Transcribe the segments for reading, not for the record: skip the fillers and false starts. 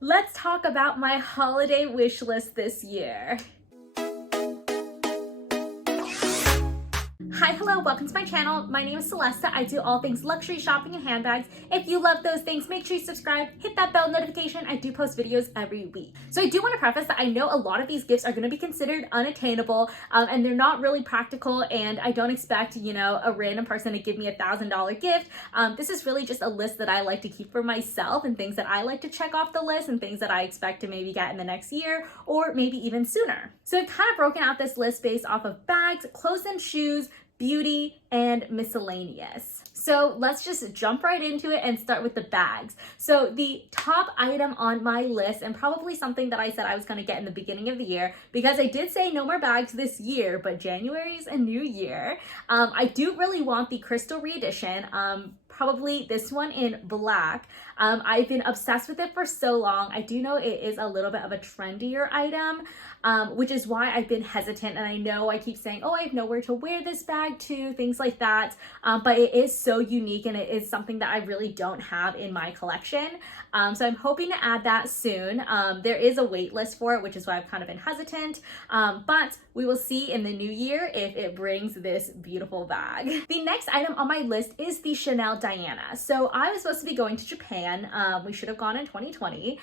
Let's talk about my holiday wish list this year. Hi, hello, welcome to my channel. My name is Celesta. I do all things luxury shopping and handbags. If you love those things, make sure you subscribe, hit that bell notification. I do post videos every week. So I do want to preface that I know a lot of these gifts are going to be considered unattainable and they're not really practical, and I don't expect, a random person to give me $1,000 gift. This is really just a list that I like to keep for myself and things that I like to check off the list and things that I expect to maybe get in the next year or maybe even sooner. So I've kind of broken out this list based off of bags, clothes and shoes, beauty, and miscellaneous. So let's just jump right into it and start with the bags. So the top item on my list, and probably something that I said I was going to get in the beginning of the year, because I did say no more bags this year, but January is a new year. I do really want the crystal re-edition. Probably this one in black. I've been obsessed with it for so long. I do know it is a little bit of a trendier item, which is why I've been hesitant. And I know I keep saying, oh, I have nowhere to wear this bag to, things like that. But it is so unique and it is something that I really don't have in my collection. So I'm hoping to add that soon. There is a wait list for it, which is why I've kind of been hesitant. But we will see in the new year if it brings this beautiful bag. The next item on my list is the Chanel Diana. So I was supposed to be going to Japan. We should have gone in 2020.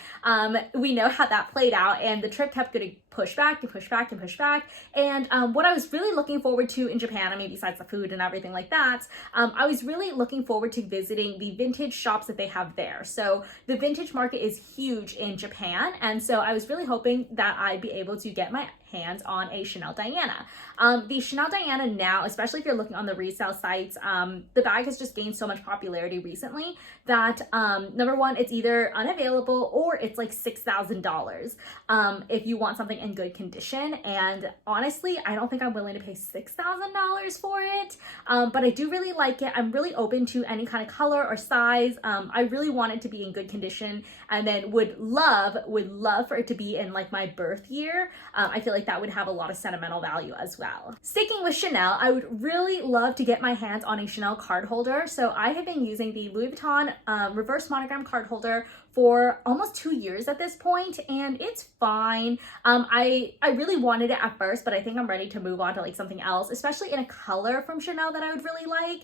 We know how that played out, and the trip kept getting pushed back and pushed back and pushed back. And what I was really looking forward to in Japan, I mean, besides the food and everything like that, I was really looking forward to visiting the vintage shops that they have there. So the vintage market is huge in Japan, and so I was really hoping that I'd be able to get my hands on a Chanel Diana. The Chanel Diana now, especially if you're looking on the resale sites, the bag has just gained so much popularity recently that number one, it's either unavailable or it's like $6,000 if you want something in good condition. And honestly, I don't think I'm willing to pay $6,000 for it, but I do really like it. I'm really open to any kind of color or size. I really want it to be in good condition, and then would love for it to be in like my birth year. I feel like that would have a lot of sentimental value as well. Sticking with Chanel, I would really love to get my hands on a Chanel card holder. So I have been using the Louis Vuitton reverse monogram card holder for almost 2 years at this point, and it's fine. I really wanted it at first, but I think I'm ready to move on to like something else, especially in a color from Chanel that I would really like.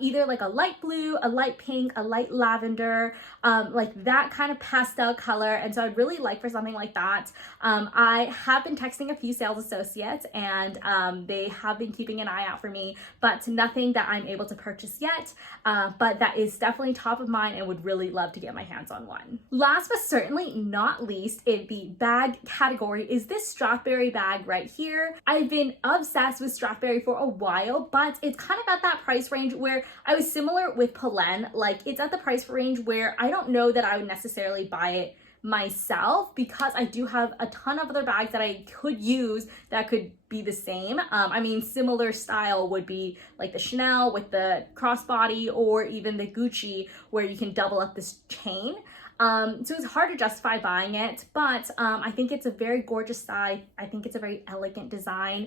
Either like a light blue, a light pink, a light lavender, like that kind of pastel color. And so I'd really like for something like that. I have been texting a few sales associates, and they have been keeping an eye out for me, but nothing that I'm able to purchase yet. But that is definitely top of mind and would really love to get my hands on one. Last but certainly not least in the bag category is this Strathberry bag right here. I've been obsessed with Strathberry for a while, but it's kind of at that price range where I was similar with Polen. Like, it's at the price range where I don't know that I would necessarily buy it myself, because I do have a ton of other bags that I could use that could be the same. I mean, similar style would be like the Chanel with the crossbody, or even the Gucci where you can double up this chain. So it's hard to justify buying it, but I think it's a very gorgeous style. I think it's a very elegant design.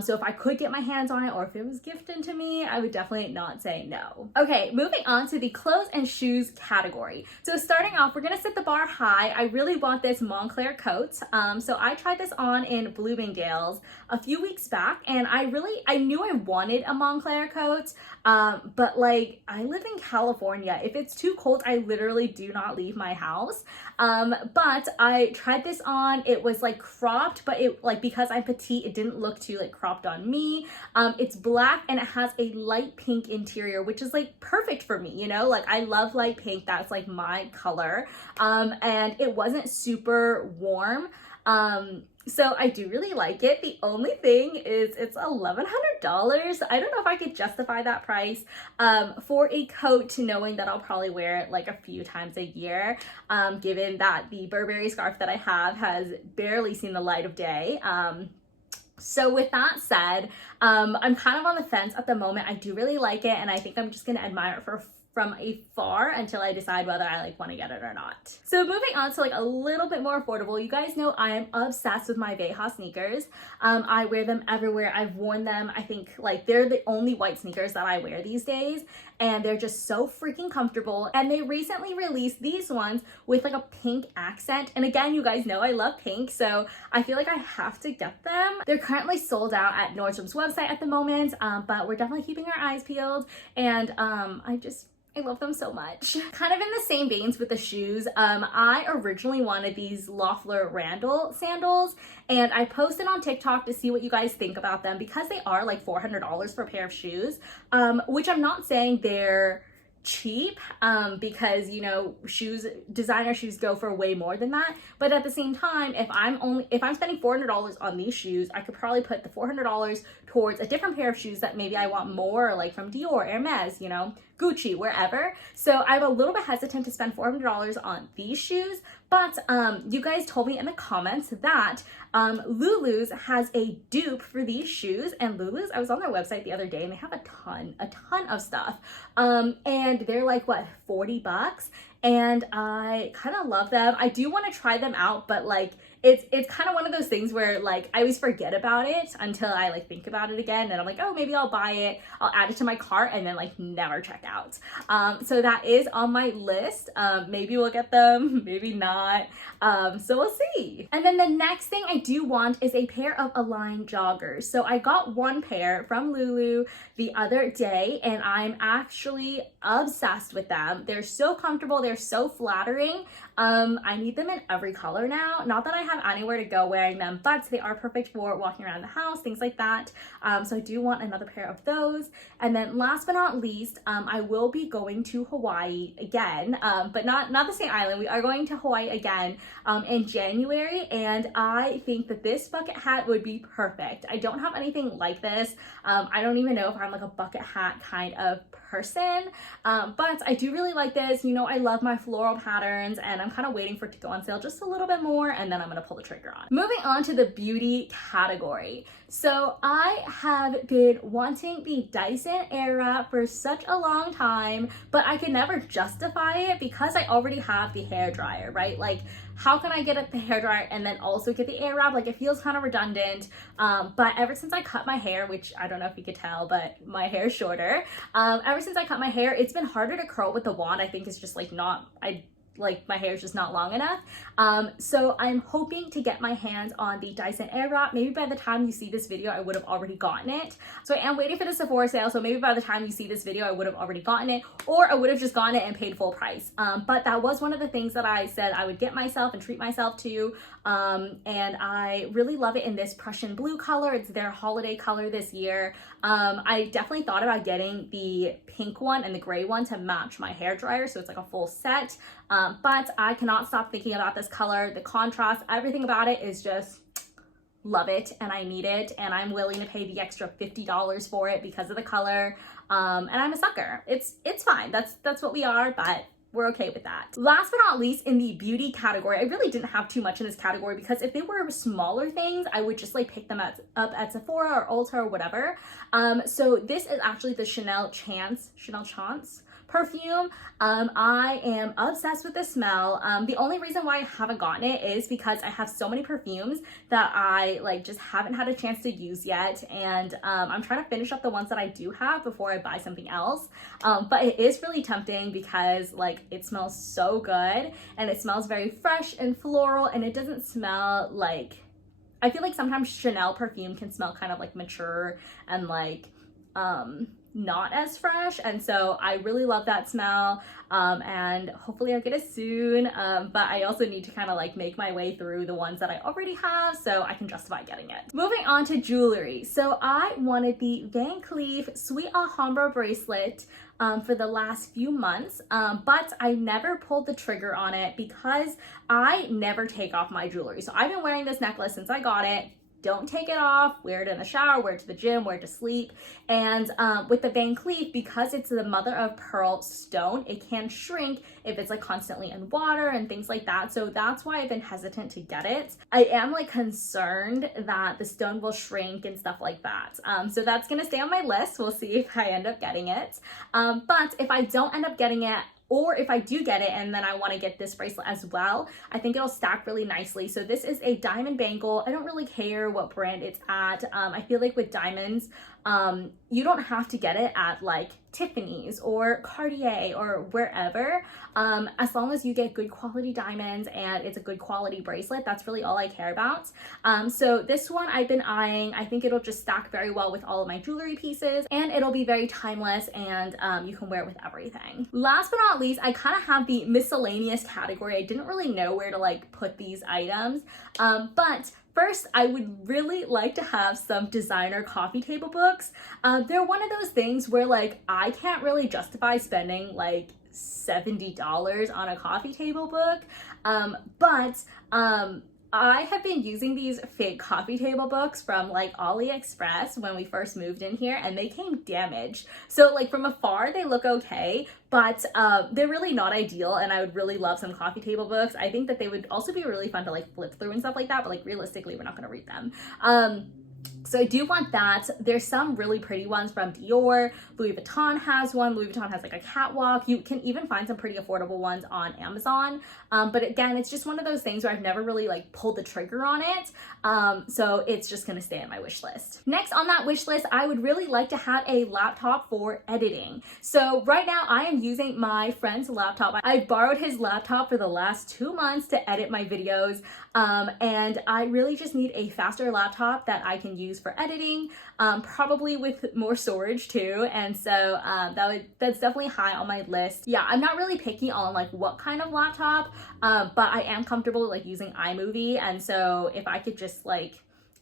So if I could get my hands on it, or if it was gifted to me, I would definitely not say no. Okay, moving on to the clothes and shoes category. So starting off, we're gonna set the bar high. I really want this Moncler coat. So I tried this on in Bloomingdale's a few weeks back, and I knew I wanted a Moncler coat, but like, I live in California. If it's too cold, I literally do not leave my house. But I tried this on. It was like cropped, but it, like, because I'm petite, it didn't look too like cropped on me. It's black and it has a light pink interior, which is like perfect for me, like I love light pink. That's like my color. And it wasn't super warm. So I do really like it. The only thing is it's $1,100. I don't know if I could justify that price for a coat, knowing that I'll probably wear it like a few times a year, given that the Burberry scarf that I have has barely seen the light of day. So with that said, I'm kind of on the fence at the moment. I do really like it, and I think I'm just gonna admire it from afar until I decide whether I like want to get it or not. So moving on to like a little bit more affordable, you guys know I am obsessed with my Veja sneakers. I wear them everywhere. I've worn them. I think like they're the only white sneakers that I wear these days, and they're just so freaking comfortable. And they recently released these ones with like a pink accent. And again, you guys know I love pink, so I feel like I have to get them. They're currently sold out at Nordstrom's website at the moment, but we're definitely keeping our eyes peeled. And I love them so much. Kind of in the same veins with the shoes, I originally wanted these Loeffler Randall sandals, and I posted on TikTok to see what you guys think about them because they are like $400 for a pair of shoes, which I'm not saying they're cheap, because you know, designer shoes go for way more than that, but at the same time, if I'm spending $400 on these shoes, I could probably put the $400 towards a different pair of shoes that maybe I want more, like from Dior, Hermes, you know, Gucci, wherever. So I'm a little bit hesitant to spend $400 on these shoes, but you guys told me in the comments that Lulu's has a dupe for these shoes, and Lulu's, I was on their website the other day and they have a ton of stuff, and they're like, what, 40 bucks? And I kind of love them. I do want to try them out, but like it's kind of one of those things where like I always forget about it until I like think about it again, and I'm like, oh, maybe I'll buy it, I'll add it to my cart, and then like never check out. So that is on my list. Maybe we'll get them, maybe not, so we'll see. And then the next thing I do want is a pair of Align joggers. So I got one pair from Lulu the other day, and I'm actually obsessed with them. They're so comfortable, they're so flattering. I need them in every color now. Not that I have anywhere to go wearing them, but they are perfect for walking around the house, things like that. So I do want another pair of those. And then last but not least, I will be going to Hawaii again, but not the same island. We are going to Hawaii again in January, and I think that this bucket hat would be perfect. I don't have anything like this. I don't even know if I'm like a bucket hat kind of person, but I do really like this. You know, I love my floral patterns, and I'm kind of waiting for it to go on sale just a little bit more, and then I'm gonna pull the trigger on. Moving on to the beauty category. So I have been wanting the Dyson Airwrap for such a long time, but I can never justify it because I already have the hairdryer, right? Like, how can I get at the hairdryer and then also get the Airwrap? Like, it feels kind of redundant. But ever since I cut my hair, which I don't know if you could tell, but my hair is shorter. Ever since I cut my hair, it's been harder to curl with the wand. I think it's just like my hair is just not long enough. So I'm hoping to get my hands on the Dyson Airwrap. Maybe by the time you see this video, I would have already gotten it. So I am waiting for the Sephora sale. So maybe by the time you see this video, I would have already gotten it, or I would have just gotten it and paid full price. But that was one of the things that I said I would get myself and treat myself to. And I really love it in this Prussian blue color. It's their holiday color this year. I definitely thought about getting the pink one and the gray one to match my hair dryer, so it's like a full set. But I cannot stop thinking about this color. The contrast, everything about it is just love it, and I need it, and I'm willing to pay the extra $50 for it because of the color. And I'm a sucker. It's fine. That's what we are, but we're okay with that. Last but not least, in the beauty category, I really didn't have too much in this category because if they were smaller things, I would just like pick them up at Sephora or Ulta or whatever. So this is actually the Chanel Chance perfume. I am obsessed with the smell. The only reason why I haven't gotten it is because I have so many perfumes that I like just haven't had a chance to use yet, and I'm trying to finish up the ones that I do have before I buy something else. But it is really tempting because like it smells so good, and it smells very fresh and floral, and it doesn't smell like, I feel like sometimes Chanel perfume can smell kind of like mature and like not as fresh, and so I really love that smell, and hopefully I'll get it soon, but I also need to kind of like make my way through the ones that I already have so I can justify getting it. Moving on to jewelry. So I wanted the Van Cleef Sweet Alhambra bracelet for the last few months, but I never pulled the trigger on it because I never take off my jewelry. So I've been wearing this necklace since I got it. don't take it off, wear it in the shower, wear it to the gym, wear it to sleep. And with the Van Cleef, because it's the mother of pearl stone, it can shrink if it's like constantly in water and things like that. So that's why I've been hesitant to get it. I am like concerned that the stone will shrink and stuff like that. So that's gonna stay on my list. We'll see if I end up getting it. But if I don't end up getting it, or if I do get it and then I want to get this bracelet as well, I think it'll stack really nicely. So this is a diamond bangle. I don't really care what brand it's at. I feel like with diamonds, you don't have to get it at like Tiffany's or Cartier or wherever. As long as you get good quality diamonds and it's a good quality bracelet, that's really all I care about. So this one I've been eyeing. I think it'll just stack very well with all of my jewelry pieces, and it'll be very timeless, and you can wear it with everything. Last but not least, I kind of have the miscellaneous category. I didn't really know where to like put these items, but first, I would really like to have some designer coffee table books. They're one of those things where like I can't really justify spending like $70 on a coffee table book, but I have been using these fake coffee table books from like AliExpress when we first moved in here, and they came damaged. So like from afar they look okay, but they're really not ideal, and I would really love some coffee table books. I think that they would also be really fun to like flip through and stuff like that, but like realistically we're not going to read them. So I do want that. There's some really pretty ones from Dior. Louis Vuitton has one. Louis Vuitton has like a catwalk. You can even find some pretty affordable ones on Amazon. But again, it's just one of those things where I've never really like pulled the trigger on it. So it's just gonna stay on my wish list. Next on that wish list, I would really like to have a laptop for editing. So right now I am using my friend's laptop. I borrowed his laptop for the last 2 months to edit my videos. And I really just need a faster laptop that I can use for editing, probably with more storage too. And so that's definitely high on my list. Yeah, I'm not really picky on like what kind of laptop, but I am comfortable like using iMovie. And so if I could just like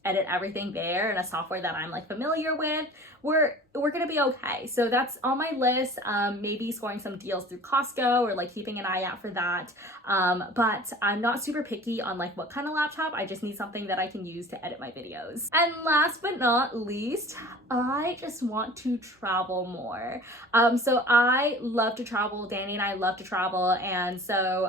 edit everything there in a software that I'm like familiar with, we're gonna be okay. So that's on my list. Maybe scoring some deals through Costco or like keeping an eye out for that. But I'm not super picky on like what kind of laptop. I just need something that I can use to edit my videos. And last but not least, I just want to travel more. So I love to travel. Danny and I love to travel, and so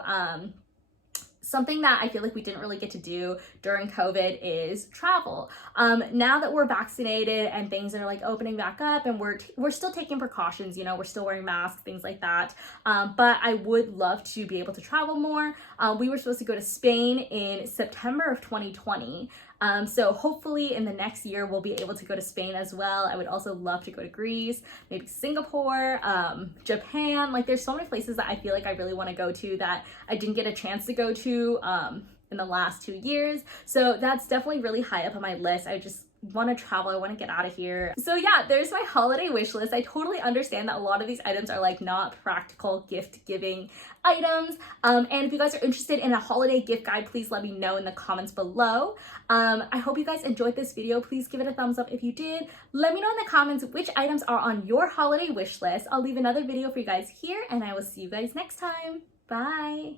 something that I feel like we didn't really get to do during COVID is travel. Now that we're vaccinated and things are like opening back up, and we're still taking precautions, you know, we're still wearing masks, things like that. But I would love to be able to travel more. We were supposed to go to Spain in September of 2020. So hopefully in the next year, we'll be able to go to Spain as well. I would also love to go to Greece, maybe Singapore, Japan. Like there's so many places that I feel like I really want to go to that I didn't get a chance to go to in the last 2 years. So that's definitely really high up on my list. I just want to travel. I want to get out of here. So yeah, there's my holiday wish list. I totally understand that a lot of these items are like not practical gift giving items. And if you guys are interested in a holiday gift guide, please let me know in the comments below. I hope you guys enjoyed this video. Please give it a thumbs up if you did. Let me know in the comments which items are on your holiday wish list. I'll leave another video for you guys here, and I will see you guys next time. Bye.